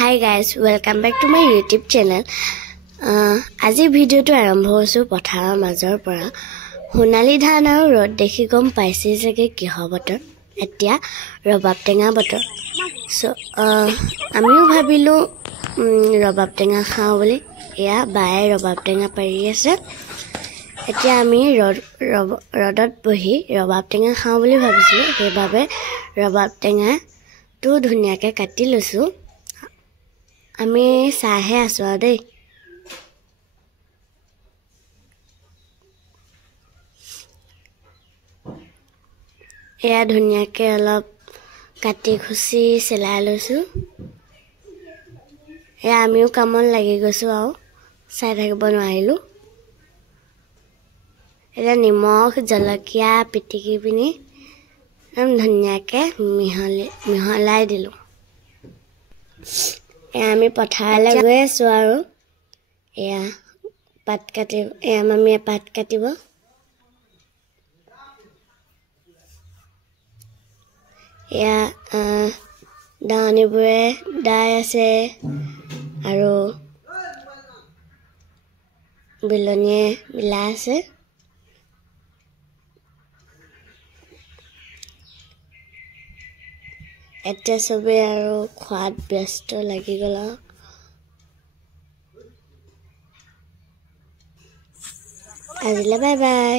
Hi guys, welcome back to my YouTube channel. আজি ভিডিওটো আৰম্ভ হৈছো পথাৰৰ মাজৰ পৰা সোণালী ধান আৰু ৰদ দেখি গম পাইছে যে কিহ বতৰ এতিয়া ৰবাব টেঙা বতৰ সো আমিও ভাবিলো ৰবাব টেঙা খাও বুলি এয়া বায়ে ৰবাব টেঙা পাৰি আছে এতিয়া আমি ৰদত বহি ৰবাব টেঙা খাও বুলি ভাবিছিলো সেইবাবে ৰবাব টেঙা তো ধুনিয়াকে কাটি লৈছো আমি চাহে আছো দেই এয়া ধুনিয়াকে অলপ কাটি খুচি সেলাই লৈছো এয়া আমিও কামন লাগি গৈছো আও চাই থাকিব নোৱাৰিলো এয়া নিমখ জলকীয়া পিটিকি পিনি ধুনিয়াকে মিহলাই দিলো এয়া আমি পথাৰলৈ গৈ আছো আৰু এয়া পাত কাটি এয়া মামিয়ে পাত কাটিব এয়া দাৱনীবোৰে দাই আছে আৰু বিলনীয়ে মিলা আছে এতিয়া সবে আৰু খোৱাত ব্যস্ত লাগি গ'ল আজিলে বাই বাই